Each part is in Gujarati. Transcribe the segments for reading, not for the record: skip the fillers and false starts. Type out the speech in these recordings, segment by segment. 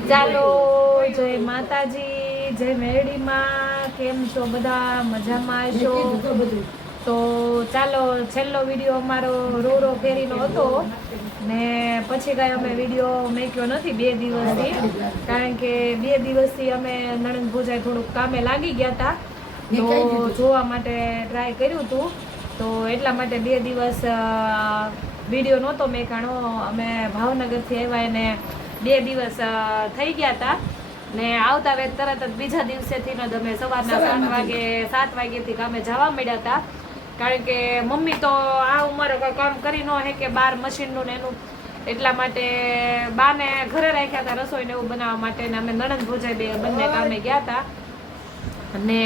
ચાલો, જય માતાજી, જય મેરડીમાં. કેમ છો બધા? મજામાં છો? તો ચાલો, છેલ્લો વિડીયો અમારો રોરો ફેરીનો હતો ને પછી કાંઈ અમે વિડીયો મેક્યો નથી 2 દિવસથી, કારણ કે 2 દિવસથી અમે નણંદ ભોજાએ થોડુંક કામે લાગી ગયા હતા, તો જોવા માટે ટ્રાય કર્યું હતું, તો એટલા માટે 2 દિવસ વિડીયો નહોતો મેકાણો. અમે ભાવનગરથી આવ્યા એને 2 દિવસ થઈ ગયા હતા ને આવતા વેત તરત જ બીજા દિવસેથી જ અમે સવારના 7 વાગ્યાથી કામે જવા માંડ્યા હતા, કારણ કે મમ્મી તો આ ઉંમરે કોઈ કામ કરી ન હે કે બાર મશીનનું ને એનું, એટલા માટે બાને ઘરે રાખ્યા હતા રસોઈ ને એવું બનાવવા માટે, ને અમે નણંદ ભોજાઈ બંને કામે ગયા હતા. અને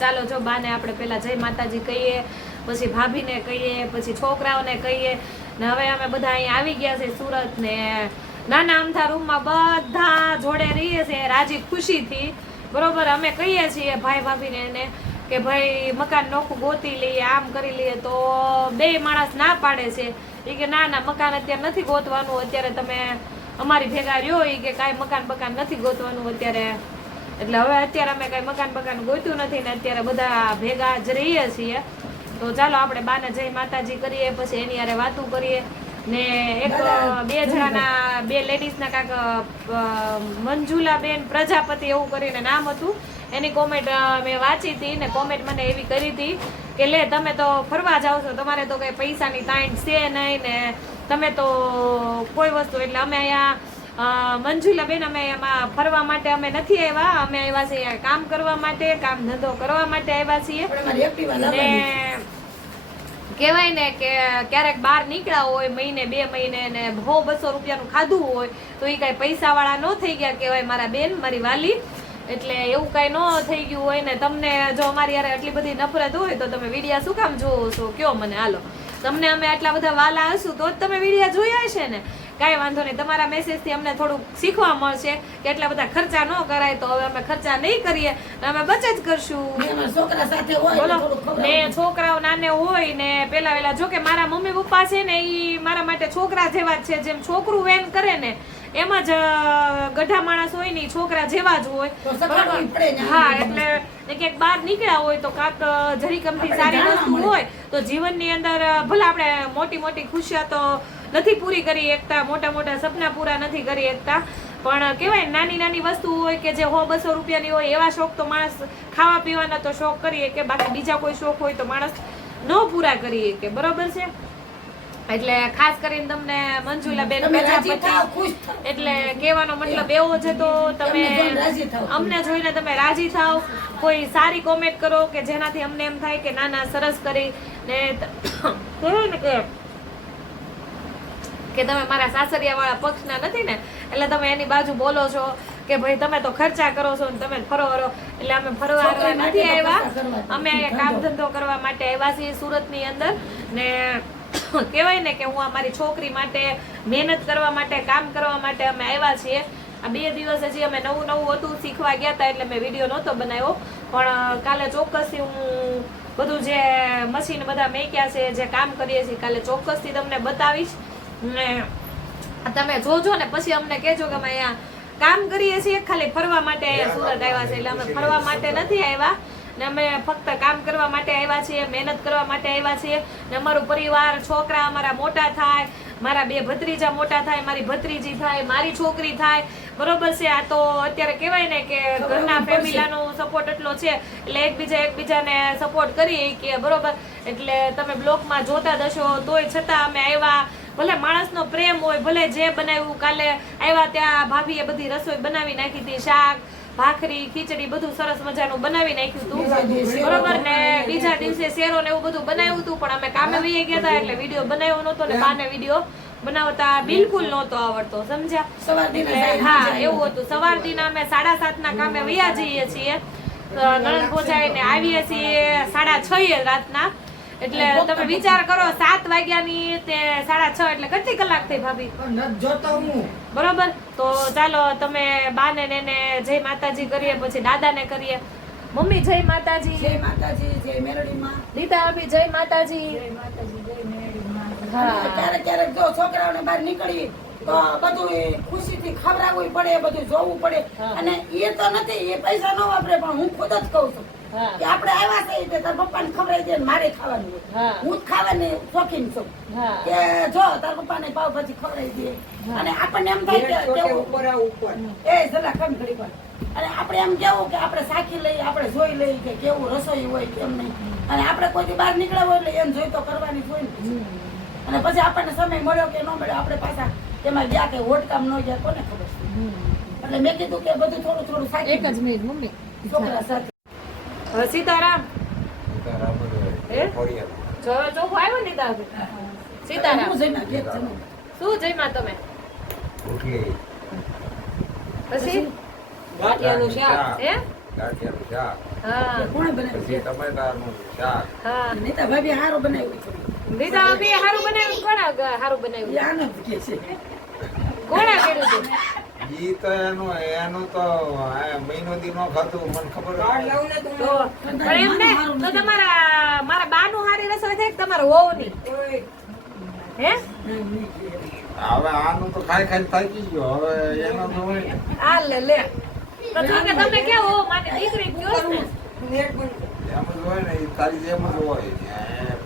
ચાલો, જો બાને આપણે પહેલા જય માતાજી કહીએ, પછી ભાભીને કહીએ, પછી છોકરાઓને કહીએ, ને હવે અમે બધા અહીંયા આવી ગયા છે સુરત, ને નાના અમથા રૂમમાં બધા જોડે રહીએ છીએ રાજી ખુશીથી. બરોબર, અમે કહીએ છીએ ભાઈ ભાભીને એને કે ભાઈ મકાન નોખું ગોતી લઈએ, આમ કરી લઈએ, તો 2 માણસ ના પાડે છે. એ કે ના ના, મકાન અત્યારે નથી ગોતવાનું, અત્યારે તમે અમારી ભેગા રહ્યો. એ કે કાંઈ મકાન નથી ગોતવાનું અત્યારે. એટલે હવે અત્યારે અમે કાંઈ મકાન ગોત્યું નથી ને અત્યારે બધા ભેગા જ રહીએ છીએ. તો ચાલો આપણે બાને જય માતાજી કરીએ, પછી એની હારે વાતું કરીએ. ને એક 2 જણાના 2 લેડીઝના કાંક મંજુલાબેન પ્રજાપતિ એવું કરીને નામ હતું, એની કોમેન્ટ મેં વાંચી હતી ને કોમેન્ટ મને એવી કરી હતી કે લે, તમે તો ફરવા જાઓ છો, તમારે તો કંઈ પૈસાની તાણ છે નહીં ને તમે તો કોઈ વસ્તુ, એટલે અમે અહીંયા મંજુલાબેન અમે એમાં ફરવા માટે અમે નથી આવ્યા, અમે આવ્યા છીએ કામ કરવા માટે, કામ ધંધો કરવા માટે આવ્યા છીએ. ને કહેવાય ને કે ક્યારેક બહાર નીકળ્યા હોય મહિને 2 મહિને ને 100-200 રૂપિયાનું ખાધું હોય તો એ કાંઈ પૈસાવાળા ન થઈ ગયા કહેવાય મારા બેન, મારી વાલી. એટલે એવું કાંઈ ન થઈ ગયું હોય ને તમને જો અમારી યાર આટલી બધી નફરત હોય તો તમે વિડીયા શું કામ જોવો છો? કયો મને, હાલો. તમને અમે આટલા બધા વાલા હશું તો જ તમે વિડીયા જોયા હશે ને. કાંઈ વાંધો નહીં, તમારા મેસેજથી અમને થોડુંક શીખવા મળશે કે એટલા બધા ખર્ચા ન કરાય, તો હવે અમે ખર્ચા નહીં કરીએ, અમે બચત કરશું. છોકરા સાથે બોલો, ને છોકરાઓ નાને હોય ને પેલા જો કે મારા મમ્મી પપ્પા છે ને એ મારા માટે છોકરા જેવા જ છે. જેમ છોકરું વેન કરે ને એમાં જ ગઢા માણસ હોય ને છોકરા જેવા જ હોય. હા, એટલે ક્યાંક બહાર નીકળ્યા હોય તો કાંક જરી કમથી સારી વસ્તુ હોય તો જીવનની અંદર ભલે આપણે મોટી ખુશીઓ તો નથી પૂરી કરી શકતા, મોટા સપના પૂરા નથી કરી શકતા, પણ કહેવાય નાની વસ્તુ હોય કે જે 100-200 રૂપિયાની હોય એવા શોખ તો માણસ ખાવા પીવાના તો શોખ કરીએ કે બાકી બીજા કોઈ શોખ હોય તો માણસ ન પૂરા કરીએ કે. બરોબર છે, એટલે ખાસ કરીને તમને મંજુલાબેન પ્રજાપતિ, એટલે કહેવાનો મતલબ એવો છે તો તમે અમને જોઈને તમે રાજી થાવ, કોઈ સારી કોમેન્ટ કરો કે જેનાથી અમને એમ થાય કે ના સરસ કરી ને કહેવાય ને કે તમે મારા સાસરિયા વાળા પક્ષના નથી ને, એટલે તમે એની બાજુ બોલો છો કે ભાઈ તમે તો ખર્ચા કરો છો ને તમે ફરો. એટલે અમે ફરવા નથી આવ્યા, અમે અહીંયા કામ ધંધો કરવા માટે આવ્યા છીએ સુરતની અંદર. ને કહેવાય ને કે હું અમારી છોકરી માટે મહેનત કરવા માટે, કામ કરવા માટે અમે આવ્યા છીએ. આ 2 દિવસ હજી અમે નવું હતું શીખવા ગયા હતા, એટલે મેં વિડીયો નહોતો બનાવ્યો, પણ કાલે ચોક્કસથી હું બધું જે મશીન બધા મેક્યા છે, જે કામ કરીએ છીએ, કાલે ચોક્કસથી તમને બતાવીશ. ને તમે જોજો ને પછી અમને કહેજો કે અમે અહીંયા કામ કરીએ છીએ, ખાલી ફરવા માટે અહીંયા સુરત આવ્યા છે. એટલે અમે ફરવા માટે નથી આવ્યા ને અમે ફક્ત કામ કરવા માટે આવ્યા છીએ, મહેનત કરવા માટે આવ્યા છીએ. ને અમારું પરિવાર, છોકરા અમારા મોટા થાય, મારા 2 ભત્રીજા મોટા થાય, મારી ભત્રીજી થાય, મારી છોકરી થાય. બરોબર છે, આ તો અત્યારે કહેવાય ને કે ઘરના ફેમિલીનો સપોર્ટ એટલો છે એટલે એકબીજાને સપોર્ટ કરીએ કે. બરોબર, એટલે તમે બ્લોગમાં જોતા દશો તોય છતાં અમે આવ્યા. ભલે માણસનો પ્રેમ હોય, ભલે જે બનાવ્યું, કાલે આવ્યા ત્યાં ભાભીએ બધી રસોઈ બનાવી નાખી હતી, શાક, ભાખરી, ખીચડી બધું સરસ મજાનું બનાવી નાખ્યું હતું. બરોબર, ને બીજા દિવસે શેરો ને એવું બધું બનાવ્યું હતું, પણ અમે કામે વહી ગયા હતા એટલે વિડીયો બનાવ્યો નહોતો ને બાને વિડીયો બનાવતા બિલકુલ નહોતો આવડતો, સમજ્યા? હા, એવું હતું. સવારથી અમે 7:30 ના કામે વયા જઈએ છીએ, નણંદ ભોજાઈને આવીએ છીએ 6:30 રાતના. એટલે તમે વિચાર કરો 7 વાગ્યાની તે 6:30 એટલે કેટલી કલાક થઈ ભાભી? બરોબર, તો ચાલો તમે બાને ને જય માતાજી કરીએ, પછી દાદાને કરીએ. મમ્મી જય માતાજી. જય માતાજી, જય મેરડીમાં. દીતા આપી જય માતાજી. જય માતાજી, જય મેરડીમાં. હા, ક્યારેક જો છોકરાઓને બહાર નીકળી તો બધું એ ખુશીથી ખવડાવવું પડે, બધું જોવું પડે. હા. અને એ તો નથી, એ પૈસા ન વાપરે, પણ હું ખુદ જ કહું છું હા કે આપણે આવ્યા છીએ તે તારા પપ્પાને ખવડાવી દે ને મારે ખાવાનું હોય. હા. હું જ ખાવાની શોખીન છું હા કે જો તારા પપ્પાને પાવભાજી ખવડાવી દે. હા. અને આપણને એમ થાય કે કેવું એ જરા કમ ઘડી વાર. અને આપણે એમ કેવું કે આપણે સાખી લઈએ, આપણે જોઈ લઈએ કે કેવું રસોઈ હોય કેમ નહીં. અને આપણે કોઈથી બહાર નીકળ્યા હોય એટલે એમ જોઈ તો કરવાની જ હોય ને. અને પછી આપણને સમય મળ્યો કે ન મળ્યો, આપણે પાછા એમાં ગયા કે હોટકામ ન ગયા કોને ખબર છે. એટલે મેં કીધું કે બધું થોડું થોડું સાચી એક જ મિનિટ મમ્મી છોકરા સાથે. હવે સીતારામ હે? જો ચોખ્ખો આવ્યો ને તાર સીતારામ હું જઈને ઘેર જમું. શું જમ્યા તમે પછી ગાંઠિયાનું શાક હે ગાંઠિયાનું શાક હા કોણે બનાવ્યું પછી છે? ટમેટાનું શાક હા નીતા ભાભી હારું બનાવ્યું છે. રીતા ભાભી હારું બનાવ્યું કોણે હારું એ બનાવ્યું આનંદ કે છે. કોણે કર્યું હતું ઈ તો એનું તો આ મહિનો દી નો ખાતું મને ખબર જ નથી. તો પણ એમ ને તો તમારા મારા બાનું હારી રસોઈ થાય કે તમારા વહુની હે હવે આનું તો ખાઈ ખાઈ થાકી ગયો હવે એનો તો હોય ને. આ લે તો ઠીક છે તમે કેવો મારી દીકરી કયો ને એમ જ હોય ને ઈ તારી જેમ જ હોય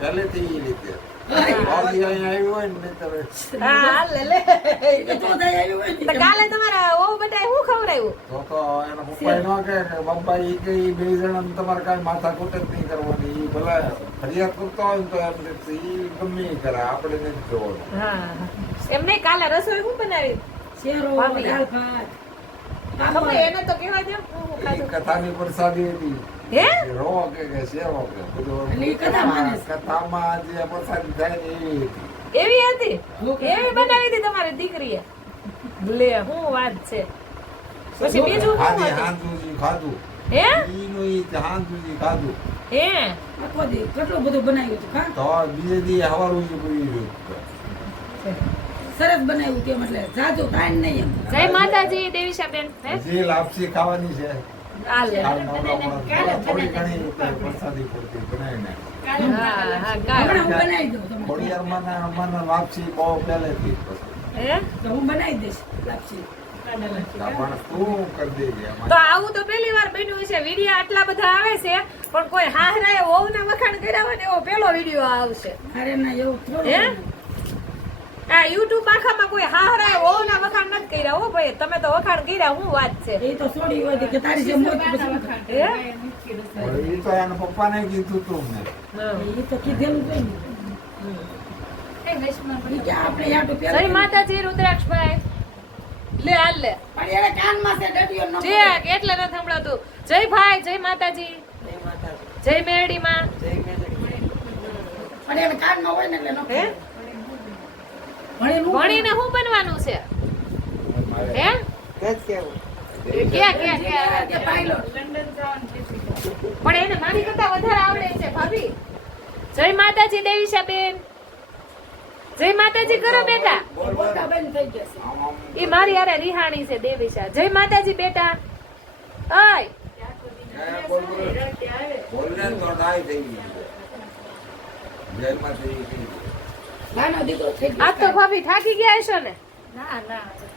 પહેલેથી ઈ રીતે બાકી અહીંયા આવ્યું હોય ને નહીંતર હા લે એ તો દઈ આવ્યું હોય તો ને. કાલે તમારા વહુ બટાઈ શું ખવડાવ્યું તો એના પપ્પા ન કહે કે પપ્પા ઈ કે ઈ બે જણા તમારે કાંઈ માથાકૂટ જ નહીં કરવાની ઈ ભલે ફરિયાદ કરતો હોય ને તો એમ ઈ ગમે ઈ કરે આપણે નથી જોવાનું. હા એમ નહીં કાલે રસોઈ શું બનાવી શેરો, ભાભી. દાળ ભાત, ખબર પાપડ. એને તો કેવા દો હું ઈ ખાધું કથાની પ્રસાદી હતી હે રો કે શેરો કે બધું એટલે ઈ કથામાં ને. કથામાં જે પ્રસાદી થાય ને એવી હતી. એવી હતી એવી બનાવી હતી તમારી દીકરીએ લે શું વાત છે પછી બીજું શું ખાધી હતું હાંજુજી ખાધું હે ઈનું ઈ હાંજુજી ખાધું હે આખો દી કેટલું બધું બનાવ્યું હતું કા? તો બીજે દી હવારું ઈ પૂરી રહ્યું. સરસ બનાવ્યું તેમ એટલે જાજુ કાંઈ નહીં એમ. જય માતાજી દેવીશાબેન હે હજી લાપસી ખાવાની છે આ લે કાલ નવરા થોડી ઘણી પ્રસાદી પૂરતી બનાવીને હા હા હમણાં કાલ હું બનાવી દઉં તમને. ખોડિયારમાં મને લાપસી બહુ પહેલેથી જ પસંદ. હે તો હું બનાવી દઈશ લાપસી. પણ તું કરી દેજે એમાં. તો આવું તો પહેલી વાર બન્યું છે વિડિયો આટલા બધા આવે છે પણ કોઈ હાહરાએ વહુના વખાણ કર્યા હોય ને એવો પહેલો વિડિયો આવશે અરે ના એવું થોડું હે? બનાવ્યું. આ યુટ્યુબ આખામાં કોઈ હાહરાએ વહુના વખાણ નથી કર્યા હો ભાઈ તમે તો વખાણ કર્યા હું વાત છે એ તો છોડી હોય કે તારી જેમ હોય તો પછી હું ખાઉં. હે પણ ઈ તો એના પપ્પાને કીધું તું મેં. હા. એ તો કીધેલું છે ને. ઈ કે આપણે આટલું જય પહેલા માતાજી રુદ્રાક્ષભાઈ લે હાલ લે પણ એને કાનમાં છે ડડિયો ન ઠીક એટલે ન સંભળાતું જય ભાઈ જય માતાજી જય મેરડીમાં પણ એને કાનમાં હોય ને એટલે ન હે ભણેલું ભણીને શું બનવાનું છે મારે હે ક્યાં કે પાયલોટ. પણ એને મારી કરતા વધારે આવડે છે ભાભી જય માતાજી દેવીશાબેન જય માતાજી કરો બેટા બોલતા બંધ થઈ જશે. આમ આમ ઈ મારી હારે રિહાણી છે દેવીશા જય માતાજી બેટા ઓય બોલ ને તો ડાય થઈ ગઈ. જય માતાજી કહી દે. નાનો દીકરો થઈ ગયો. આજ તો ભાભી થાકી ગયા હશો ને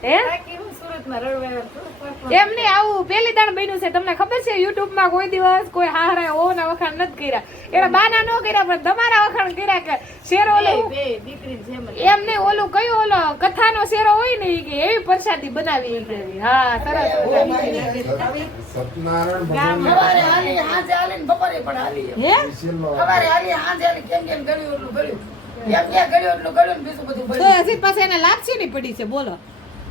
હે એમ નહીં આવું પેલી દાણ બન્યું છે તમને ખબર છે યુટ્યુબ માં કોઈ દિવસ કોઈ હાહરાએ ઓના વખાણ નથી કર્યા એના બાના ન કર્યા પણ તમારા વખાણ કર્યા કે શેરો ઓલો એમ નહીં ઓલું કયું ઓલો કથાનો શેરો હોય ને ઈ કે એવી પ્રસાદી બનાવી ઈ કે. હા સરસ સત્યનારાયણ ભગવાન સવારે હાલી હાંજે હાલી ને બપોરે પણ હાલી એમ. હે સવારે હાલી હાંજે હાલી કેમ કેમ ગળ્યું એટલું ગળ્યું. એમ ક્યાં ગળ્યું એટલું ગળ્યું ને બીજું બધું તો ગળ્યું. હજી પાસે એને લાપસી ની પડી છે બોલો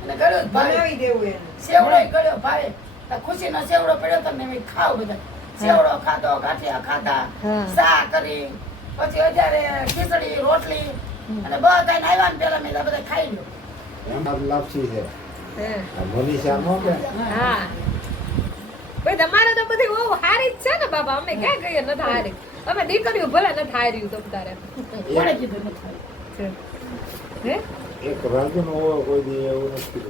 અને ગળ્યું જ ભાવે. સેવડો ગળ્યો ભાવે. તો ખુશીનો સેવડો પડ્યો તો ને મેં ખાવ બધા. સેવડો ખાધો, ગાંઠિયા ખાધા, હા. શા કરી, પછી અત્યારે ખીચડી, રોટલી અને બધા આવ્યા ને પેલા મેં બધા ખાઈ લો. એમાં લાપસી છે હે મનીષા નો કે હા ભાઈ તમારે તો બધી બહુ હારી જ છે ને બાબા અમે ક્યાં કહીએ નથી હારી અમે દીકરીઓ ભલે નથી હાર્યું તમ તારે કોણે કીધું નથી ખાવું? હે એક રાજુ નો હોય કોઈ દી એવું નથી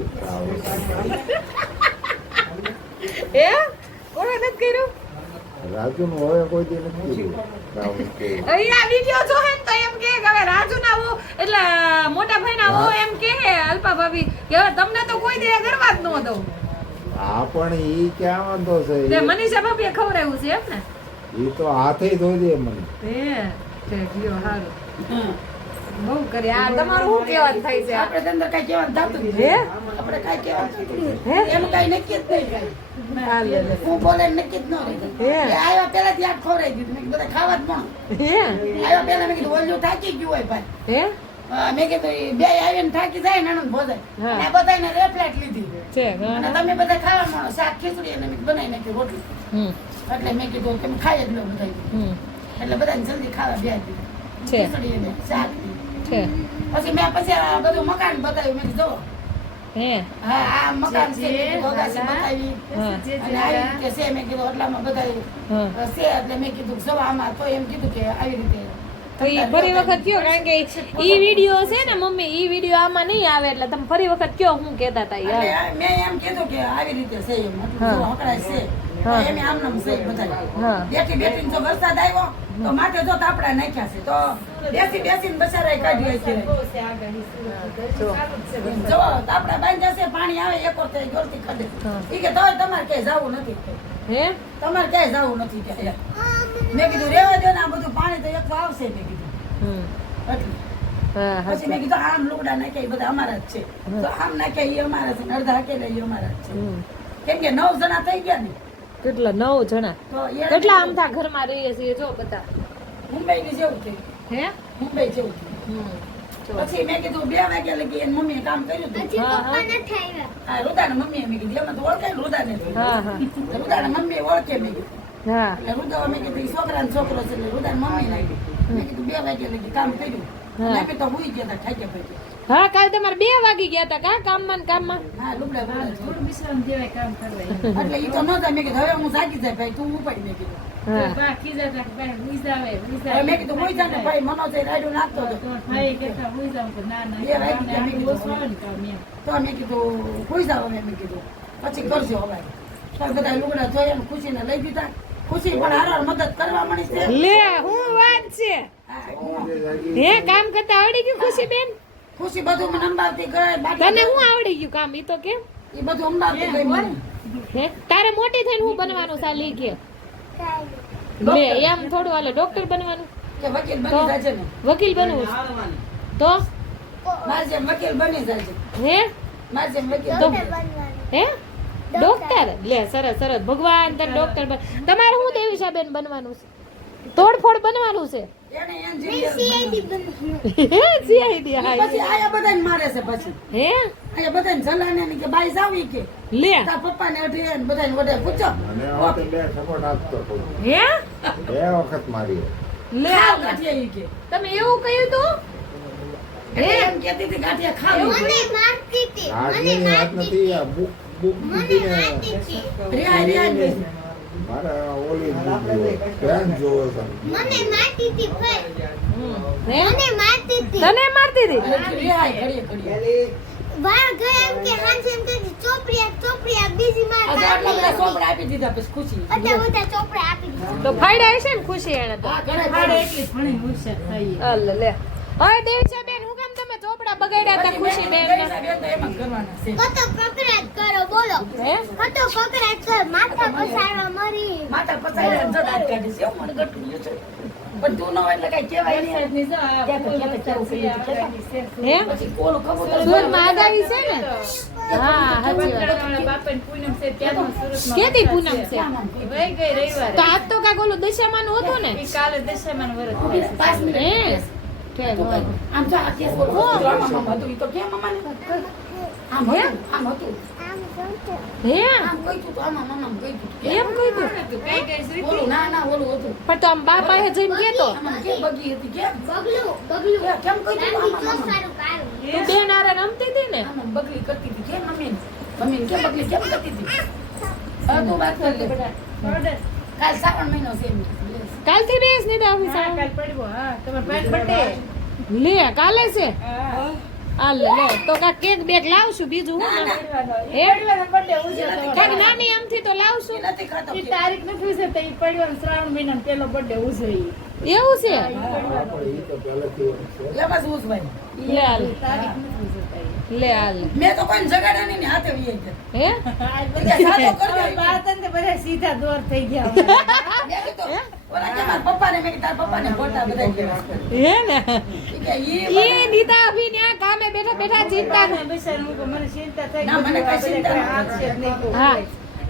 હે કોણે નથી કર્યું રાજુ નો હોય કોઈ દી નથી અહીંયા વિડિયો જોહે ને તો એમ કે હવે રાજુ ના વો એટલે મોટા ભાઈ ના તો એમ કે અલ્પા ભાભી કે હવે તમને તો કોઈ દે કરવા જ ન દઉં. આ પણ ઈ ક્યાં વાંધો છે તે મનીષા ભાભીએ ખવડાવ્યું છે એમ ને? ઈ તો હાથે ધોઈ દે મને તે ગયો હારું. હમ. બહુ કરી આ તમારું શું કહેવાનું થાય છે? આપણે તો અંદર કાંઈ કહેવાનું થતું જ હે? નથી. આપણે કાંઈ કહેવાનું થતું જ હે? નથી. એનું કાંઈ નક્કી જ નહીં કાંઈ. આ લે લે. હું બોલે એમ નક્કી જ ન રહી. હે? એ આવ્યા પહેલાથી આજ ખવડાવી દીધું. મેં કીધું બધા ખાવા જ પણ. હે? આવ્યા પહેલા મેં કીધું ઓલું થાકી ગયું હોય ભાઈ. હે? મેં કીધું ઈ બે આવીને થાકી જાય ને આનંદ ભોજાય. હા. અને આ બધાયને રેફલેટ લીધી. છે અને તમે બધા ખાવા માંડો. શાક ખીચડી અને મેં બનાવી નાખી રોટલી. હમ એટલે મેં કીધું તમે ખાઈ જ લો બધા. હમ એટલે બધાને જલ્દી ખાવા બેસી દીધું. છે. ખીચડી અને શાક. છે પછી મેં પછી આ બધું મકાન બતાવ્યું. મેં કીધું હે હા આ મકાન છે મેં કીધું અગાસી બતાવી. હા અને આવી રીતે છે મેં કીધું એટલામાં બધાય હા છે એટલે મેં કીધું જવા આમાં તો એમ કીધું કે આવી રીતે તો ઈ ફરી વખત કયો કારણ કે ઈ વિડિયો છે ને મમ્મી ઈ વિડિયો આમાં નહીં આવે એટલે તમે ફરી વખત કયો હું કહેતા હતા યાર. એટલે મેં એમ કીધું કે આવી રીતે છે એમ હા. જો હકડાય છે હા. એમ આમ નામ છે બધા હા. બેઠી બેઠીને જો વરસાદ આવ્યો તો માથે જો તાપડા નાખ્યા છે તો બેસીને બચારાએ કાઢી છે જો તાપડા બાંધ્યા છે પાણી આવે એક વાર થઈ ગોળથી ખડે હા. ઈ કે તોય તમારે ક્યાંય જવું નથી હે તમારે ક્યાંય જવું નથી ત્યાં મેં કીધું રેવા દો ને આ બધું પાણી તો એક આવશે મેં કીધું હમ એટલે હા પછી મેં કીધું આમ લુગડા નાખ્યા એ બધા અમારા જ છે તો આમ નાખ્યા એ અમારા છે ને અડધા હકેલા એ અમારા જ છે હમ કેમ કે 9 જણા થઈ ગયા ને કેટલા 9 જણા તો એ કેટલા આમ થા ઘરમાં રહીએ છીએ જો બધા મુંબઈ ની જેવું થયું હે મુંબઈ જેવું થયું હમ જો. પછી મેં કીધું 2 વાગ્યા લગી એની મમ્મીએ કામ કર્યું હતું હા હા હા રુદાના મમ્મીએ મેં કીધું એમાં તો ઓળખાય ને રુદાને હા હા રુદાના મમ્મી ઓળખે મેં કીધું હા એટલે રુદા મેં કીધું ઈ છોકરાનો છોકરો છે એટલે રુદાની મમ્મી લાગી મેં કીધું 2 વાગ્યા લગી કામ કર્યું હા. અને અમે તો હુઈ ગયા હતા ઠાક્યા પછી હા કાલ તમારે 2 વાગી ગયા હતા કા કામમાં ને કામમાં હા લુગડા બુગડા થોડું વિશ્રામ જેવાય કામ કરવા એટલે ઈ તો ન જાય મેં કીધું હવે હું જાગી જાય ભાઈ તું ઉપાડી મેં કીધું હા બા ખીજાતા કે ભાઈ હુઈ હવે મેં કીધું હુઈ જા ને ભાઈ મનોજ એ રાયડું નાખતો હતો તો ભાઈ કહેતા હુઈ જાવ કે ના ના બે વાગી ગયા, મેં કીધું. ઓછું આવે ને કામ એમ તો મેં કીધું હુઈ જાવ હવે મેં કીધું પછી કરજો હવે તો બધા લુગડા ધોયા ને ખુશીને લઈ દીધા ખુશી પણ હારો મદદ કરવા મળી છે લે હું વાત છે હા, હું- હે કામ કરતા આવડી ગયું ખુશી બેન ખુશી બધું મને અંબાવતી ગઈ તને બાકી હું આવડી ગયું કામ ઈ તો કેમ એ બધું અંબાવતી ગઈ મને હે તારે મોટી થઈને હું બનવાનું સાલી કે લે એમ થોડું હાલે ડોક્ટર બનવાનું કે વકીલ બની જાય છે ને વકીલ બનવું છે. તો મારી જેમ વકીલ બની જાય છે હે મારી જેમ વકીલ તો હે ડોક્ટર લે સરસ સરસ ભગવાન તને ડોક્ટર બન તમારે શું દેવીશાબેન બનવાનું છે તોડફોડ બનવાનું છે એને એન્જિનિયર CID હા પછી આયા બધાને મારે છે પછી હે આયા બધાને જલાને ને કે બાઈ જાવી કે લે તાર પપ્પાને અઢી ને બધાને વડે પૂછો અને હવે તો 2 સપોર્ટ આપતો હતો હે 2 વખત મારી લે ખાવ ગાંઠિયા ઈ કે તમે એવું કહ્યું તું એટલે એમ કહેતી હતી ગાંઠિયા ખાવ આજની વાત નથી આ બુક મૂકીને રિયા રિયા ને મારા ઓલી ફ્રેન્ડ જોવો છે હે તને મારતી હતી રિયા ઘડીએ ઘડીએ આજે આટલા બધા ચોપડા આપી દીધા પછી ખુશી તો ફાયડા હશે ને ખુશી એને તો હા ઘણા મારે એટલી ઘણી હોશિયાર થઈ અલ લે હવે દેવીશાબેન હું કેમ તમે ચોપડા બગાડ્યા હતા ખુશી બેન બેન તો એમ જ કરવાના છે માતા પસાડે જો દાંત કાઢી છે એવું મને ગટું છે પણ તું ન હોય એટલે કઈ કહેવાય નહીં વરસાદની જો આ ત્યાં તો ફૂલ ક્યાંક ચાલુ કરી દીધું છે. હે પછી કોળું કબૂતર સુરમાં આગાહી છે ને હા સાચી વાત વાળા બાપાને પૂનમ છે ત્યાંનો સુરતમાં કેદી પૂનમ છે વહી ગઈ રવિવારે તો આજ તો કાક ઓલું દશામાનું હતું ને ઈ કાલે દશામાન વરસ થાય છે. 5 મિનિટ હે કે આમ જો આ કેસ ડ્રામામાં હતું ઈ તો કેમ મમ્માને આમ હતું હે આમ કઈ તું તો આમાં મમ્માને કઈ તું કેમ એમ કીધું તું કઈ ગઈ શ્રીતિ? ઓલું ના ઓલું હતું પણ તો આમ બાપા એ જઈને કેતો આમાં કેમ બગી હતી કેમ કેમ કઈ તું આમાં તું બેન આરે રમતી હતી ને આમાં બગલી કરતી હતી કેમ મમ્મીને કેમ બગલી કેમ કરતી હતી હવે તું વાત કર લે Order. કાલ શ્રાવણ મહિનો છે એમ કાલથી બેસ ને તો ઓફિસ હા, કાલ પડવો. હા, તમારો ભાઈનો birthday. લે કાલે છે હા. આ લે લે તો કાક કેક બેક લાવશું બીજું હું પડવાનો. હે? ઈ પડવાનો birthday ઉજવતો કાક હતો. નાની આમથી તો લાવશું એ નથી ખાતો ઈ તારીખ નથી ઉજવતો, ઈ પડવાનો શ્રાવણ મહિનાનો પહેલો birthday ઉજવે ઈ. એવું છે હા, પણ ઈ તો પહેલેથી એમ છે. એ બસ ઉસ ભાઈ લે હાલ. તારીખ નથી ઉજવતો. લે હાલ મેં તો કોઈ જગાડ્યા નહીં ને હાથે વી હે સાદો કરી દે. બાળકોને બધા સીધા દોર થઈ ગયા અમારા. મેં કીધું, ઓલા કે મારા પપ્પાને, મેં કીધું તારા પપ્પાને ફોટા બધા કેવા છે. હે ને ઈ કે ઈ ઈ નીતા અભી ને કામે બેઠા બેઠા ચિંતા બાળકોને બિચારાને હું કહું, મને ચિંતા થઈ ના, મને ગઈ. કઈ ચિંતા બધા નથી. હાથ છે જ નહીં કહું. હા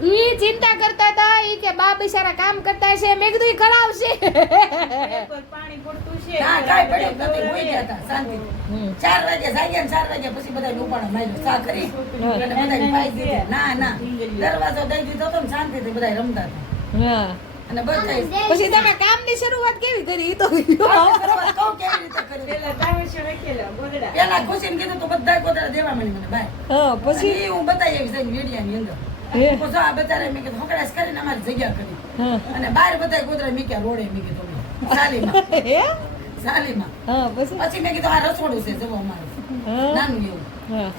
ઈ ચિંતા કરતા હતા ઈ કે બા બિચારા કામ કરતા છે મેં કીધું ઈ કરાવશે કોઈ પાણી પડતું છે ના કાંઈ પડ્યું નથી, હોઈ ગયા હતા શાંતિથી. 4 વાગે જાગ્યા ને 4 વાગ્યા પછી બધાને ઉપાડો માર્યો, ચા કરી અને બધાને પાઈ દીધી. ના ના દરવાજો દઈ દીધો તો ને શાંતિથી બધા રમતા હતા. હા અને બધાય પછી તમે કામની શરૂઆત કેવી કરી ઈ તો આપણે શરૂઆત કહું કેવી રીતે કરી. પેલા ટામેચો રાખેલા ગોદડા. પેલા ખુશીને કીધું તો બધા ગોદડા દેવા મળી મને ભાઈ. હા પછી પછી હું બતાવી આવી જઈને મીડિયાની અંદર. હે તો જો આ બધાને મેં કીધું હકડાશ કરીને અમારી જગ્યા કરી. હા અને બહાર બધા ગોદડા મીક્યા રોડે મીકી તો સાલીમાં હે સાલીમાં. હા પછી પછી મેં કીધું આ રસોડું છે જવા અમારું હા નાનું એવું. હા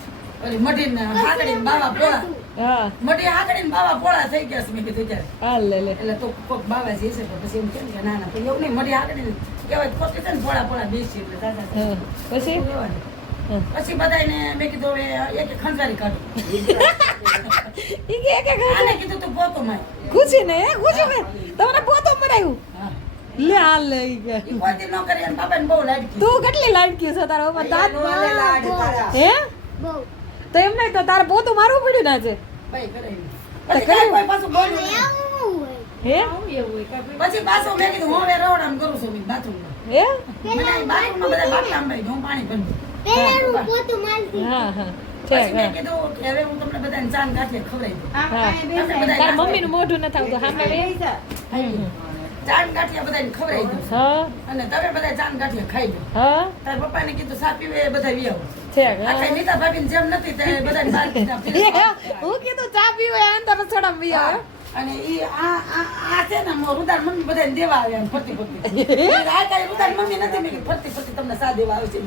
ઓલી મઢીને હાકડીને બાવા પોળા. હા મઢી હાકડીને બાવા પોળા થઈ ગયા છે મેં કીધું ત્યારે. હાલ લે લે એટલે તો કોક બાવાજી હશે તો પછી એમ કેમ કે ના ના પછી એવું નહીં મઢી હાકડીને કહેવાય ખોટી છે ને પોળા પોળા બેસી એટલે દાદા હા પછી એવું કહેવાનું. હા. પછી બધાને મેં કીધું હવે એક એક ખંજારી કાઢો. ઈ કે કે આને કીધું તું પોતો માર. ખુશી ને હે ખુશી ને તમને પોતો મરાયું હા. લે હાલ લે ઈ કે ઈ કોઈ દી ન કરી અને બાપાને બહુ લાડકી. તું કેટલી લાડકી છે તારા ઉપર દાંત હે તો એમ નહીં તો તારે પોતું મારવું પડ્યું ના છે ભાઈ કરે એવું. પછી કાંઈ કોઈ પાછું બોલ્યું નહીં. હે આવું એવું હોય કાં ભાઈ? પછી પાછું મેં કીધું હું હવે રવડામ કરું છું મેં બાથરૂમમાં. હે મને આ બાથરૂમમાં બધા બાટલામાં ભાઈ હું પાણી ભરું. હા હા પછી ઠીક મેં હા કીધું કે હવે હું તમને બધાને ચાંદ ગાંઠિયા ખવડાવી દઉં. આ હા. અહીંયા બેસાય. બધા તાર મમ્મી નું મોઢું નથી આવતું સામે બે બેસા. ચાંદ ગાંઠિયા બધાને ખવડાવી દઉં. હા અને તમે બધા ચાંદ ગાંઠિયા ખાઈ દો. હા તાર પપ્પાને કીધું સા પીવે એ બધા વી આવો. ઠીક આ કઈ નીતા ભાભીની જેમ નથી તે બધાને બહાર કીધા પીવે. હા હું કીધું ચા પીવો અંદર રસોડામાં બી આવે અને ઈ આ છે ને રુદાર મમ્મી બધાને દેવા આવે આમ ફરતી ફરતી. આ કઈ રુદાર મમ્મી નથી મેં કીધું ફરતી ફરતી તમને સા દેવા આવે છે.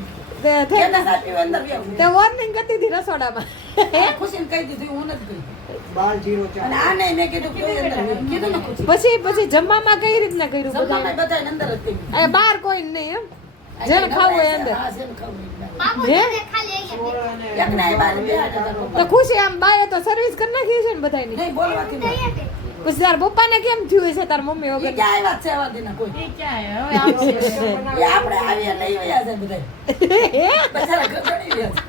તે થે- કેના સા પીવે અંદર વી આવું. તે વોર્નિંગ કરતી હતી રસોડામાં ખુશીને કહી દીધું હું નથી ગઈ. અને આ નહીં મેં કીધું કે અંદર વી આવું. કીધું ને ખુશી. પછી જમવામાં કઈ રીતના કર્યું બધું જમવામાં બધાને અંદર જ થઈ ગયું. એ બહાર કોઈ નહીં એમ જેને ખાવું હોય અંદર હા, જેને ખાવું હોય એ અંદર. હે એકના એ બહાર બેઠા હતા તો પપ્પા. ખુશી આમ બાએ તો સર્વિસ કરી નાખી છે ને બધાની નહીં બોલવાથી નહીં. પછી તાર પપ્પાને કેમ થયું છે તાર મમ્મી ઈ વગર ક્યાં આવ્યા જ છે આવા દીના કોઈ. એ ક્યાં હવે આવશે. એ આપણે આવીએ લઈ ગયા છે બધાય. હે બચારા ઘસડી ગયા છે.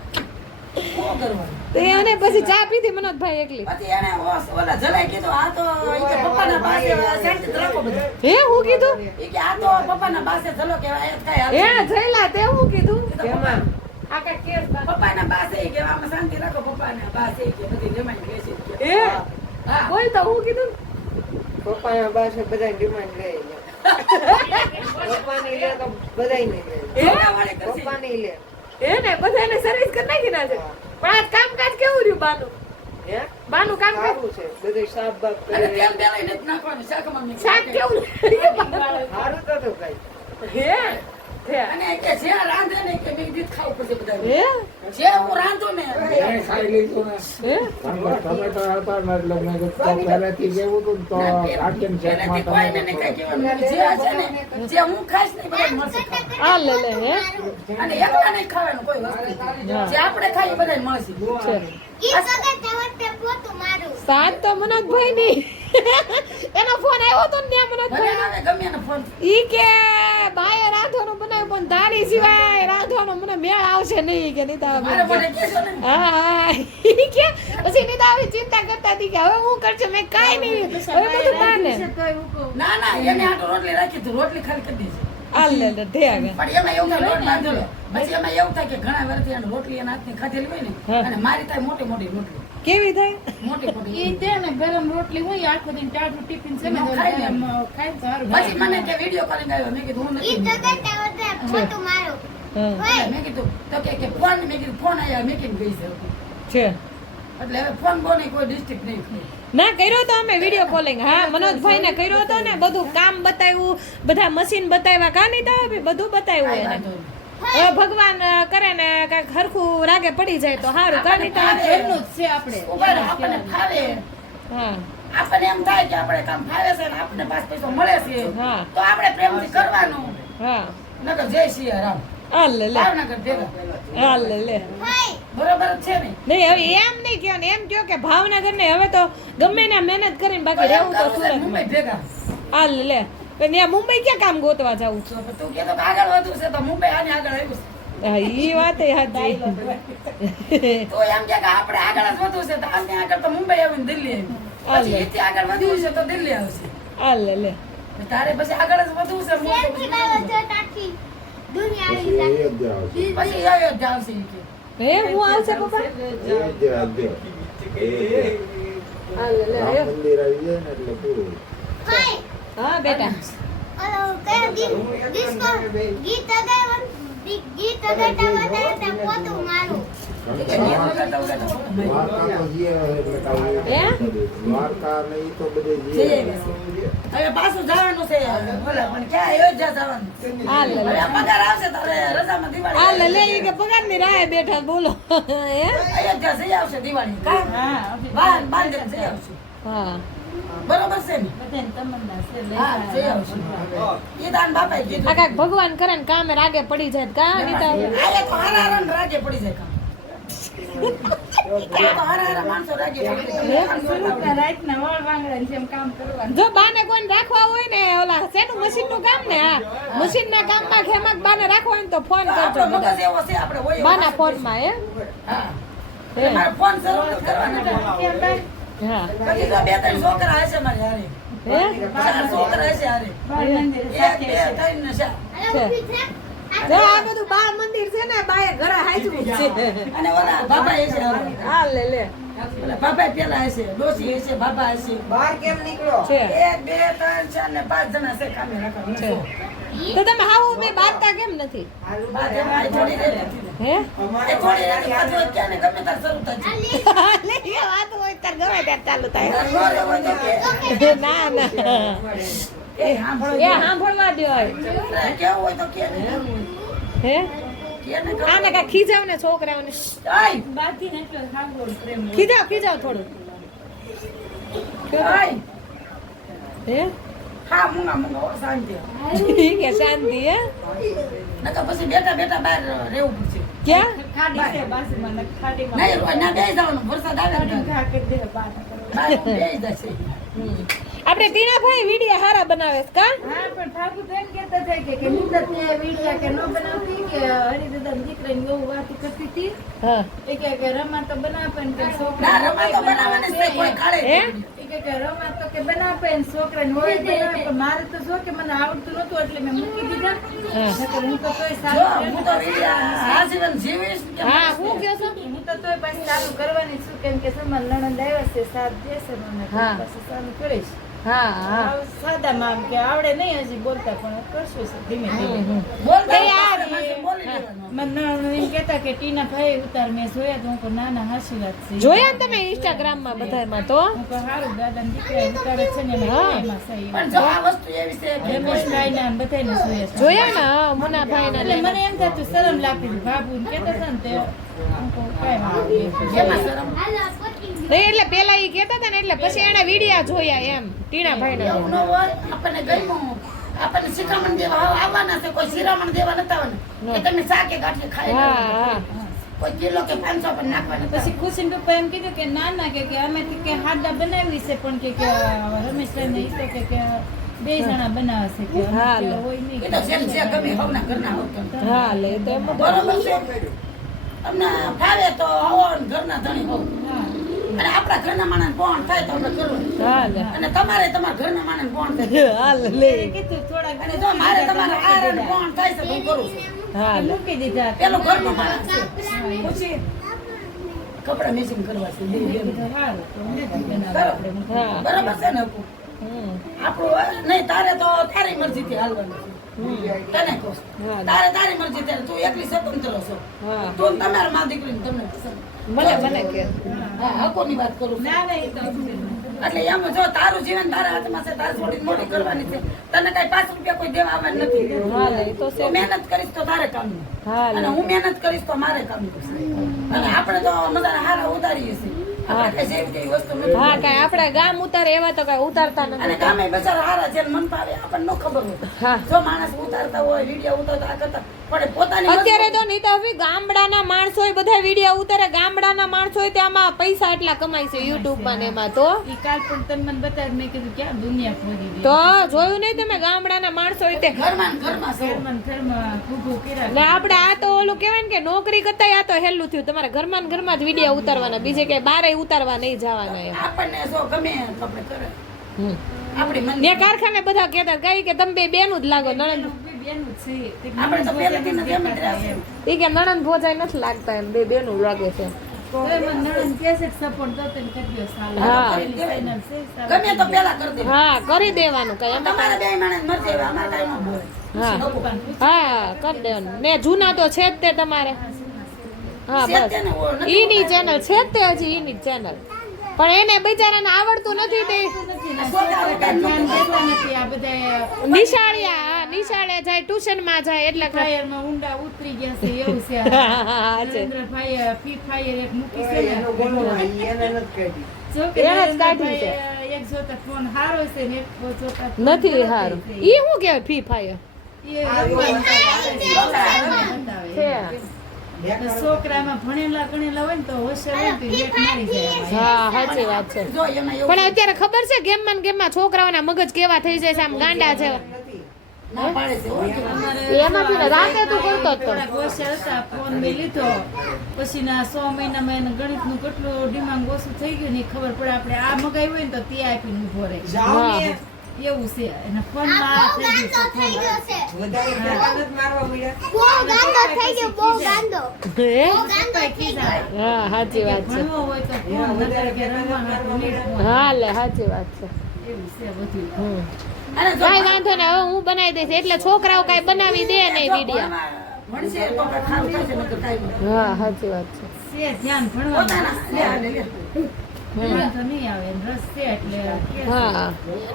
શું કરવાનું? તે એને પછી ચા પીધી મનોજભાઈ એકલી પછી એને ઓલા જલાઈ કીધું આ તો ઈ કે પપ્પાના પાસે શાંતિથી રાખો બધા. હે હું કીધું ઈ કે આ તો પપ્પાના પાસે ચલો કે આ કાંઈ હાલશે હે નહીં. જયલા તે હું કીધું કેમાં? આ કાંઈ કેર બા- પપ્પાના પાસે ઈ કે આમાં શાંતિ રાખો પપ્પાના પાસે ઈ કે બધી જમાઈ બેસી ઈ કે. હે હા. બોલ તો હું કીધું પપ્પાના પાસે બધા ડિમાન્ડ લે પપ્પાની લે તો બધાય ને લે જોડાવાળી કરશે. પપ્પાની લે હે ને બધા એને સર્વિસ કરી નાખી ના છે પણ આજ કામકાજ કેવું રહ્યું બાનું હે બાનું કામકાજ સારું છે બધું સાફ બાફ અને કરે તેલ બેલાઈ નથી નાખવાનું શાકમાં મેં શાક કીધું. કેવું સારું તો કઈ હે હે અને કે જે રાંધે ને કે મેં કીધું ખાવું પડશે બધાને. હે જે હું રાંધું ને મેં ખાઈ લીધું ને હે ટમેટા હતા ને એટલે મેં કીધું તો પહેલેથી જેવું હતું ને તો કાઢીને એનાથી શેકમાં કોઈને ટમેટા નહીં કાંઈ કહેવાનું નથી. જે હશે ને જે હું ખાઈશ ને એ બધાને મળશે ખાવા. આ લે લે હે અને એકલા નહીં ખાવાનું કોઈ વસ્તુ. જે આપણે ખાઈએ એ બધાને મળશે. સાત તો મનોજભાઈ ની એનો ફોન આવ્યો તો ને ભલે મનોજભાઈ આવે ગમે એનો ફોન. ઈ કે બાએ રાંધવાનું બનાવ્યું પણ તારી સિવાય રાંધવાનો મને મેળ આવશે નહીં કે નીતા મારે મને કહેશો ને. હા ઈ કે પછી નીતા આવી ચિંતા કરતા હતી કે હવે હું કરશે મેં કાંઈ નહીં હવે બધું બાને તોય હું કહું. ના ના એને આટલું રોટલી રાખી હતી. રોટલી ખાલી કરી દીધી. આ લે લે ઠેક પણ એમાં એવું થાય લોટ બાંધેલો. પછી એમાં એવું થાય કે ઘણા વર્ષથી એને રોટલી એના હાથની ખાધેલી હોય ને હા. અને મારી થાય મોટી મોટી રોટલી. કેવી થાય મોટી મોટી. ઈ તે ને ગરમ રોટલી હોય આખો દિન ટાઢું ટિફિન છે ને ન ખાય ને. ખાય તો સારું. પછી મને કે વિડીયો કોલિંગ આવ્યો. મેં કીધું હું નથી. હા મેં કીધું તો કે ફોન મેં કીધું ફોન આવ્યા મેં કીધું ગઈ છે. છે એટલે હવે ફોન બોને કોઈ ડિસ્ટ્રિક્ટ નહીં. ના કર્યો તો અમે વિડીયો કોલિંગ હા મનોજભાઈ ને કર્યો હતો ને બધું કામ બતાવ્યું બધા મશીન બતાવ્યા કા નહીં તો બધું બતાવ્યું કાંઈ એને વાંધો નહીં. હવે ભગવાન કરે ને કાંઈક હરખું રાગે પડી જાય તો સારું કા નહીં તો ઘરનું જ છે આપણે. ઉભા રહો, આપણને ફાવે. હા આપણને એમ થાય કે આપણે કામ ફાવે છે ને આપણને 5 પૈસો મળે છે હા તો આપણે પ્રેમથી કરવાનું. હા નકર જય સિયા રામ. આ લે લે ભાવનગર ભેગા. આ લે લે હા બરોબર જ છે ને નહીં હવે એમ નહીં કહો ને એમ કહો કે ભાવનગર ને હવે તો ગમે ને મહેનત કરીને બાકી રહેવું તો મુંબઈ સુરત ભેગા હાલ લે પણ ત્યાં મુંબઈ ક્યાં કામ ગોતવા જવું તો તું કહેતો કે આગળ વધુ છે તો મુંબઈ આની આગળ આવ્યું છે હા ઈ વાત હાજી તો એમ કે આપણે આગળ જ વધુ છે તો આની આગળ તો મુંબઈ આવીને દિલ્હી આવ્યું પછી એથી આગળ વધવું છે તો દિલ્હી આવશે હાલ લે તારે પછી આગળ જ વધવું છે પછી અયોધ્યા આવશે ઈ કે. હે હું આવશે પપ્પા હાલ લે મંદિર આવી જાય ને એટલે પૂરું હા બેટા દ્વારકા તો જીએ એટલે કાંઈ હે? દ્વારકા ને ઈ તો બધે જઈએ જીએ હવે પાછું જવાનું છે બોલે પણ ક્યાં અયોધ્યા જવાનું હાલ લે હવે આ પગાર આવશે તારે રજામાં દિવાળી હાલ લે ઈ કે પગાર ની રાહે બેઠા બોલો હે અયોધ્યા જઈ આવશે દિવાળી કા બાંધે જઈ આવશે હા બરોબર છે ને હા જઈ આવશે એ દાન બાપાએ આ કીધું કાંઈક ભગવાન કરે ને કામે રાગે પડી જાય તો કા નીતા આયા તો હારા હારા રાગે પડી જાય કામ આયા તો હારા હારા માણસો રાગે પડી જાય રાતના વાળ વાંગડા જેમ કામ કરવાનું જો બાને કોઈને રાખવા હોય ને ઓલા શેનું મશીન નું કામ ને હા મશીન ના કામ માં ખેમાક બાને રાખવા હોય ને તો ફોન કરજો આપણો બધા મગજ એવો છે આપણે હોય એવો બાના નાખી ફોન માં હે હા એટલે મારે ફોન જરૂર નથી કરવાનો હા પછી તો બે ત્રણ છોકરા હશે મારે હારે હે ચાર છોકરા હશે હારે એક બે ત્રણ ને ચાર છે જો આ બધું બાળ મંદિર છે ને બાએ ઘરે હાજવું છે અને ઓલા બાબા હશે હારે હા લે લે ઓલા બાબા પેલા હશે ડોસી હશે બાબા હશે બહાર કેમ નીકળો છે 1 2 3 4 ને 5 જણા છે કામે રાખવા તો તમે હાવ બે બાંધતા કેમ નથી થોડી રેતી હે એ થોડી રેતી પાછું ક્યાં ને ગમે તાર શરૂ થાય લે એ વાત હોય તાર ગમે ત્યારે ચાલુ થાય નો રહેવા દો કે ના ના એ સાંભળો એ સાંભળવા દો કેવું હોય તો કે ને હે કે ને આને કા ખીજાવ ને છોકરાઓને આય બાકી ને એટલો સાંભળો પ્રેમ ખીજાવ થોડું આય હે હા મુંગા મુંગા ઓ શાંતિ કે શાંતિ હે નકર પછી બેઠા બેઠા બહાર રહેવું પડશે ક્યાં ખાડી છે બાજુમાં ને ખાડીમાં નહીં રોજ ના બેસી જવાનું વરસાદ આવે ને ખાડીમાં ઘા કરી દે બહાર. બહાર બેસી જશે આપણે ટીનાભાઈ વિડિયો હારા બનાવે છે કા હા પણ ઠાકુર તો એમ કહેતા હતા કે હું તો ત્યાં વિડીયા કે ન બનાવતી કે હરિદાદા દીકરાની એવું વાત કરતી હતી હા એ કે રમા તો બનાવે ને કે ના છોકરા રમા તો બનાવવાની છે કોઈ કાળે હે? કે રમા તો કે બનાવે ને છોકરાને હોય બનાવે પણ મારે તો જો કે મને આવડતું નતું એટલે મેં મૂકી દીધા નકર હું તો તોય જો સારું હું તો વિડિયા આજીવન જીવીશ કે હા હું કયો છો હું તો તોય પાછી ચાલુ કરવાની છું કેમ કે સમાન નણંદ આવ્યા છે સાથ દેશે મને હા. પછી ચાલુ કરીશ હા હા સાદામાં આમ કે આવડે નહીં હજી બોલતા પણ કરશું છે ધીમે ધીમે બોલતા એ આ હોય તો બોલી લેવાનું મને નણંદ એમ કહેતા કે ટીના ભાઈ ઉતાર મેં જોયા તો હું કહું ના ના હાચી વાત છે જોયા ને તમે ઇન્સ્ટાગ્રામ માં બધામાં તો હું કહું સારું દાદા દીકરા ઉતારે છે ને હા. એમાં સહી પણ જો આ વસ્તુ એવી છે કે રમેશભાઈ ના બધાને જોયા છે જોયા ને હા, મુનાભાઈ એટલે ના મને એમ થતું શરમ લાગતી હતી બાબુ કહેતા હતા ને તે હું કહું કાંઈ વાંધો નહીં. એમાં શરમ નહીં એટલે પેલા ઈ કહેતા હતા ને એટલે પછી એને વિડિયા જોયા એમ ટીનાભાઈ એવું ના ન હોય આપણને ગમ્યું આપણને શિખામણ દેવા આવવાના છે કોઈ શિરામણ દેવા નથી આવવાના કે તમે શાકે ગાંઠે ખાઈ લો. હા હા કોઈ કિલો કે 500 પણ નાખવાના પછી ખુશી પપ્પા એમ કીધું કે ના ના કે અમે કે હાડા બનાવી છે પણ કે રમેશભાઈ ને ઈ તો કે બે જણા બનાવે છે કે અમે હા, કે લે. હોય નહીં એ તો જેમ છે ગમે હવના ઘરના હોવ તમે. હા લે તો એમ બરોબર છે અમને ફાવે તો હવો ને ઘરના ધણી હોવ હા અને આપણા ઘરના માણસ કોણ થાય તો આપણે કરવું હા લે અને તમારે તમારા ઘરના માણસ કોણ થાય હા લે કીધું થોડાક અને જો મારે તમારે આ ને કોણ થાય છે તો હું કરું છું હા લે મૂકી દીધા પેલો ઘરનો માણસ છે પછી કપડા મેચિંગ કરવા છે બે બે. સારું તો નથી બનાવવા આપણે મૂકી હા બરાબર છે ને અપુ? હમ. આપણું નહીં તારે તો તારી મરજીથી હાલવાનું છે તને કહું છું. હા. તારે તારી મરજી ત્યારે તું એકલી સ્વતંત્ર છો હા તું ને તમારા માં દીકરીને તમને પસંદ મને કે હા હકોની વાત કરું છું ના ના એ તો એટલે એમ જો તારું જીવન તારા હાથમાં છે તારે છોડીને મોટી કરવાની છે તને કઈ 5 રૂપિયા કોઈ દેવા આવવાનું નથી હા લે એ તો છે તું મહેનત કરીશ તો તારે કામનું હા અને લે હું મહેનત કરીશ તો મારે કામનું અને આપણે તો મજાના હારા ઉતારીએ છીએ આપણે કઈ જેવી તેવી વસ્તુ નથી. હા કઈ આપણે ગામ ઉતારે એવા તો કઈ ઉતારતા અને નથી. ગામે બચારા હારા જેને મન ભાવે આપણને ન ખબર હોય. હા જો માણસ ઉતારતા હોય વિડીયો ઉતારતા આ કરતા પણ પોતાની અત્યારે વસ્તુ- તો નહીં તો હવે ગામડાના માણસો બધા વિડીયો ઉતારે ગામડાના માણસો તેમાં પૈસા એટલા કમાય છે યુટ્યુબ માં ને એમાં તો ઈ કાલ પણ તમે મને બતાવ્યું મેં કીધું ક્યાં દુનિયા ફરી ગઈ. તો જોયું નહીં તમે ગામડાના માણસો તે ઘરમાં ને ઘરમાં સૌ. ઘરમાં ઘૂઘું કર્યા. ને આપણે આ તો ઓલું કહેવાય ને કે નોકરી કરતા આ તો હેલું થયું તમારે ઘરમાં ને ઘરમાં જ વિડીયો ઉતારવાના બીજે કે બારે ઉતારવા નહીં જવાના એમ આપણને જો ગમે એમ આપણે કરે હમ. આપણી મન ને કારખાને બધા કહેતા કઈ કે તમે બે બેનું જ લાગો નણંદ બે બેનું જ છે. તે આપણે તો પહેલેથી ને જેમ જ રહ્યા છે. એ કે નણંદ ભોજાઈ નથી લાગતા એમ બે બેનું લાગે છે તો એ મને નણંદ કહે છે કે support તો તને કરી દ્યો સાલું. હા. પેલી final છે, સાલું. ગમે તો પેલા કરી દે. હા કરી દેવાનું કઈ એમ તમારે બે માણસ મરજે હવે અમારે કાંઈ ન બોલે. હા હા કરી દેવાનું ને જૂના તો છે જ તે તમારે હા છે જ બસ તેને ઓ નથી ઈની ચેનલ છે જ તે હજી ઈની ચેનલ પણ એને બિચારાને આવડતું નથી તે છોકરાઓ કાંઈ ન ધ્યાન કરે. દેતા નથી. આ બધા નિશાળિયા હા નિશાળે જાય ટ્યુશન માં જાય એટલે કે- ફાયરમાં ઊંડા ઉતરી ગયા છે એવું છે. હા, છે. નરેન્દ્રભાઈએ ફ્રી ફાયર એક મૂકી છે એનો ને. બોલો ભાઈ, એને નથી કાઢી. જો કે એને જ કાઢી છે. નરેન્દ્રભાઈએ એક જોતા ફોન હારો છે ને એક જોતા ફોન નથી ગલત હારું છે. ઈ શું કહેવાય ફી ફાયર એ રમવાનું બતાવે છે. છે તો છોકરામાં ભણેલા ગણેલા હોય ને તો હોશિયાર હોય ને તો એક મારી જાય આમાં. હા સાચી વાત છે જો એમાં એવું પણ અત્યારે ખબર છે ગેમમાં ને ગેમમાં છોકરાઓના મગજ કેવા થઈ જાય છે આમ ગાંડા જેવા ના પાડે છે હો. અમારે એમાંથી ને રાતે તું કરતો જ તો. થોડાક હોશિયાર હતા, ફોન મેં લીધો પછી ના 6 મહિનામાં એને ગણિતનું કેટલું ડિમાન્ડ ઓછું થઈ ગયું ને એ ખબર પડે આપણે આ મગાવ્યું હોય ને તો તે આપીને ઊભો રહે હા એવું છે એના ફોનમાં આ થઈ ગયું છે ફોન. વધારે ફેંકા નથી મારવા મળ્યા. બહુ ગાંડો થઈ ગયો બહુ ગાંડો હે? ગાંડો થઈ ગયો હા સાચી વાત છે ભણવો હોય તો ફોન વધારે કે રમવા હાટુ નહીં ફોન. હા લે સાચી વાત છે એવું છે બધું. હમ. અને જો કાંઈ વાંધો ને હવે હું બનાવી દઈશ એટલે છોકરાઓ કાંઈ બનાવી દે નહીં જો વિડીયો ભણશે તો કાંઈ ખારું થશે નકર કાંઈ નહીં. હા સાચી વાત છે છે ધ્યાન ભણવાનું પોતાના લે હાલે લે. વાંધો નહીં આવે એને રસ છે એટલે કે હા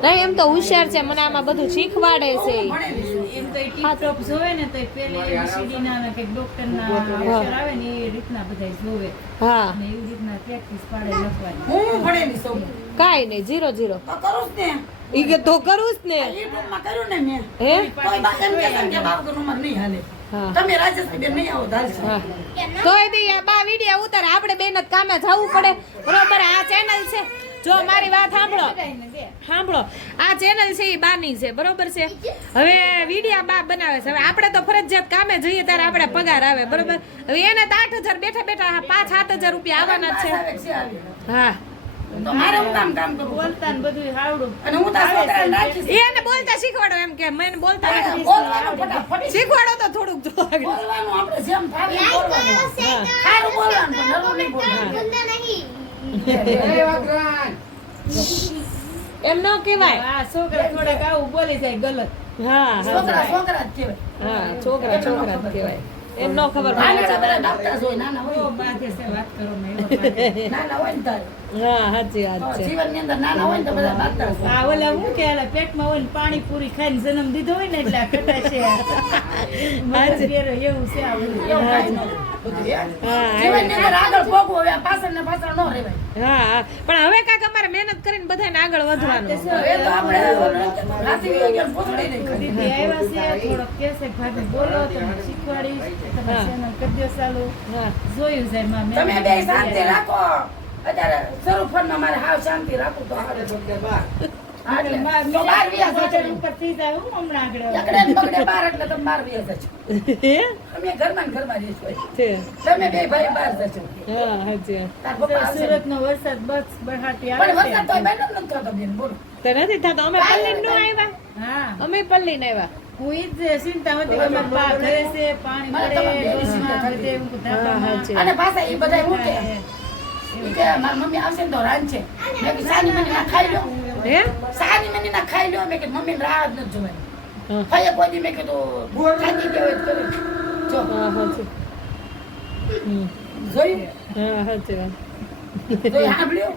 નહીં એમ તો હોશિયાર છે મને આમાં બધું શીખવાડે છે ઈ. ભણેલી છું. એમ તો ટીકટોક જોવે ને તો પેલી ABCD ના કે ડોક્ટર ના અક્ષર આવે ને એ રીતના બધા જોવે હા અને એવી રીતના પ્રેક્ટિસ પાડે લખવાની. હું ભણેલી છું. કાંઈ નહીં 0-0 તો કરું જ ને. ઈ કે તો કરું જ ને યુટ્યુબમાં કર્યું ને મેં. હે તોય બા એમ કહેતા ને કે બાપનું ઉંમર નહીં હાલે. હા તમે રાજેશભાઈ નહીં આવો ચાલશે. હા તોય તે આ બા વિડીયો ઉતારે આપણે બેન જ કામે જવું પડે બરોબર આ ચેનલ છે જો મારી વાત સાંભળો સાંભળો આ ચેનલ છે એ બાની છે બરોબર છે હવે વિડીયો બા બનાવે છે હવે આપણે તો ફરજિયાત કામે જઈએ ત્યારે આપણે પગાર આવે બરોબર હવે એને તો 8,000 બેઠા બેઠા 5-7,000 રૂપિયા આવવાના જ આવે છે આવી. છે હા તો મારે હું કામ કરવું. બોલતા ને બધું આવડું અને હું તારા છોકરાને રાખીશ. એને બોલતા શીખવાડો એમ કે મને બોલતા નથી બોલવાનું ફટાફટ. શીખવાડો તો થોડુંક જો આગળ. બોલવાનું આપણે જેમ ફાવે એમ લાઈક કરો બોલવાનું. શેર કરો સારું બોલવાનું પણ નરું નહીં બોલવાનું. ભૂલતા નહીં એ વાગરાન. એમ ન કહેવાય આ છોકરા થોડાક આવું બોલી જાય ગલત. હા છોકરા હા છોકરા જ કહેવાય. હા છોકરા છોકરા જ કહેવાય એમ ન ખબર પડે નાના બધા ડાક્ટર જ હોય, નાના બહુ હોય. બાધે છે વાત કરો મેં એવો બાધે. નાના હોય ને તારે. હા સાચી વાત છે જીવનની અંદર નાના હોય ને તો બધા ડાક્ટર જ હોય. આ ઓલા હું કે ઓલા પેટમાં હોય ને પાણીપુરી ખાઈને જન્મ દીધો હોય ને એટલે આ ખટાશે. મગજ ઘેરો એવું છે આ બધું. એવું કાંઈ ન હોય. બધું હે. હા, જીવનની અંદર આગળ ભોગવો, હવે આ પાછળ ને પાછળ ન રહેવાય. હા હા. પણ હવે કાંઈક અમારે મહેનત કરીને બધાને આગળ વધવાનું હવે તો આપણે રાતે વિયો ગયો ને પૂતળી નહીં કરી. દીદી આવ્યા છે થોડોક કહે છે કે ભાભી બોલો તમે શીખવાડીશ તમે હા. ચેનલ કરી દો ચાલુ હા જોયું છે એમાં મેં તમે બે શાંતિ રાખો. અત્યારે શરૂ ફોનમાં મારે હાવ શાંતિ રાખું તો હારું. હા, એટલે તો બહાર વ્યા જજો. ઉપર થઈ જાય હું હમણાં આગળ એકડે ને બગડે બહાર એટલે તમે બહાર વ્યા જજો. હે? અમે ઘરમાં ને ઘરમાં રહીશું. છે તમે બે ભાઈ બહાર જજો. હા સાચી વાત. તાર પપ્પા આવશે. સુરત નો વરસાદ બસ બહાટી પણ આવે વરસાદ તો છે બહેનો નથી થતો બેન, બોલો. તો નથી થતો અમે પલ્લી નો આવ્યા હા અમે પલ્લી ને આવ્યા હું ઈ જ ચિંતા હતી કે મારા બા ઘરે છે પાણી મને પડે તમારે બે ડોશમાં ચિંતા બધે હું હા ધાબામાં સાચી અને પાછા એ બધા શું કે એ ઈ કે મારી મમ્મી આવશે ને તો રાંધશે. મેં કીધું સાની મની ના ખાઈ લો. હે સાની મની ના ખાઈ લો. મેં કીધું મમ્મીને રાહ જ નથી જોવાની. હા. ખાઈએ કોઈ દી મેં કીધું ખાતી ગયો હોય તો કરે. જો હા સાચી હમ. જોયું? હા સાચી વાત જોયું, સાંભળ્યું?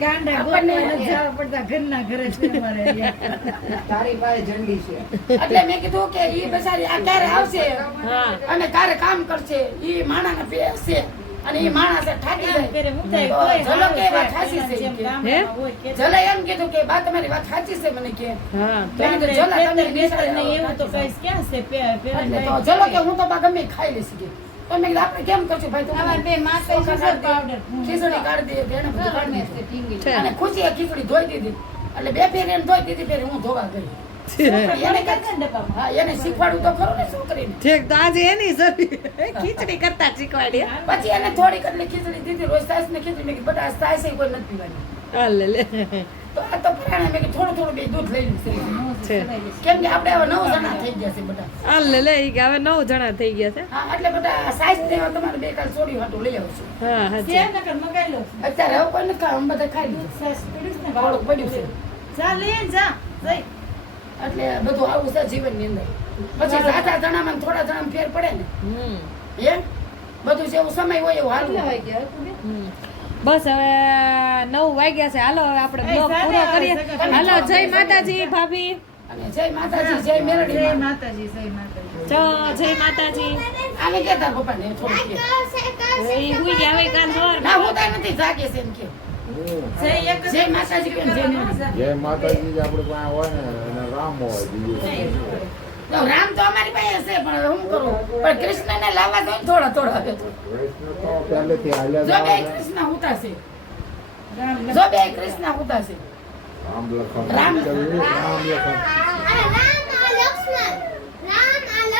ગાંડા આપણને ગોતવા નથી જવા પડતા ઘરના ઘરે છે અમારે અહીંયા. તારી પાસે ઝંડી છે. એટલે મેં કીધું કે ઈ બેચારી આ ક્યારે આવશે હા અને ક્યારે કામ કરશે. ઈ માણાને બેસશે અને એ માણસ ઠાકી આમ કરે, હું થાય, જાય કોઈ તો ઝલકે હાવ વાત છે, સાચી છે જેમ કે ગામડામાં હોય કે ઝલે એમ કીધું કે બા તમારી વાત સાચી છે મને કે હા તો મેં કીધું, ઝલા, તમે બેસતા નહીં, એવું તો સાચી કઈશ ક્યાં છે પેલા એટલે તો ઝલો કે હું તો બા ગમે ઈ ખાઈ લઈશ કે તો મેં કીધું આપણે કેમ કરશું ભાઈ અમારે બે માથે ચોખા sugar કાઢી દે, powder. ખીચડી કાઢી દે તેને બધું કાઢી રમેશ દે. છે, ઢીંગલી. છે. અને ખુશીએ ખીચડી ધોઈ દીધી એટલે બે ફેર એને ધોઈ દીધી ફેર હું ધોવા ગઈ એને કાંઈ- હા એને શીખવાડું તો ખરું ને છોકરીને ઠીક તો આજે એની સરી ખીચડી કરતા શીખવાડી પછી એને થોડીક એટલે ખીચડી દીધી રોજ તાસ ને ખીચડી મેં કીધું બટા તાસ એ કોઈ નથી પીવાની હાલે લે તો આ તો પરાણે મેં કીધું થોડું થોડું બે દૂધ લઈ લીધું છે કેમ કે આપણે હવે 9 જણા થઈ ગયા છે બધા હાલે લે ઈ કે હવે 9 જણા થઈ ગયા છે હા એટલે બધા સાઈઝ દેવા તમારે બે કાલ છોડી હાટું લઈ આવશું હા હા છે નકર મગાઈ લો. અત્યારે હવે કોઈ નથી ખાવા અમે બધા ખાઈ લીધું સરસ પીડ્યું છે ને? વાળું પડ્યું છે જા લઈ આય, જા જઈ. એટલે બધું આવું છે જીવનની અંદર પછી સાચા જણામાં ને થોડા જણામાં ફેર પડે ને હે બધું જેવું સમય હોય એવું હાલવું કેટલા વાગ્યા હતું બે? બસ હવે 9 વાગ્યા છે હાલો હવે આપણે એ બ્લોગ સાદા પૂરો આવે, કરીએ સગા. હાલો જય માતાજી ભાભી અને જય માતાજી જય જય મેરડી માતાજી, જય માતાજી. જય માતાજી આને કે તાર પપ્પાને થોડું કે ઈ હુઈ ગયા હવે કાલ સવાર ના હું તો નથી જાગે છે એમ કે જય એક જ જય માતાજી કેમ જય મેરડી જય માતાજી જે આપણે પાસે હોય ને અને રામ હોય બીજું તો રામ તો અમારી પાસે છે પણ હવે હું કરું પણ કૃષ્ણને લાવવા જોઈએ ને થોડા થોડા હવે તો. વૈષ્ણવ તો પહેલેથી હાલ્યા જો બે જ આવે ને. કૃષ્ણ હુતા છે રામ જો બે કૃષ્ણ હુતા છે રામ લખન રામ. રામ લખન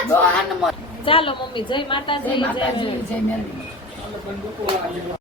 જો આનમો ચાલો મમ્મી જય માતાજી જય જય માતાજી જય મેરડી